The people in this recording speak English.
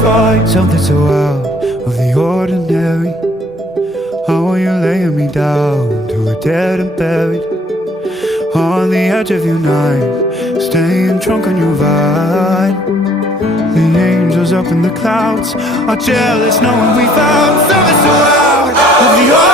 find something so out of the ordinary. How are you laying me down to a dead and buried on the edge of your knife, staying drunk on your vine. The angels up in the clouds are jealous knowing we found something so out of the ordinary.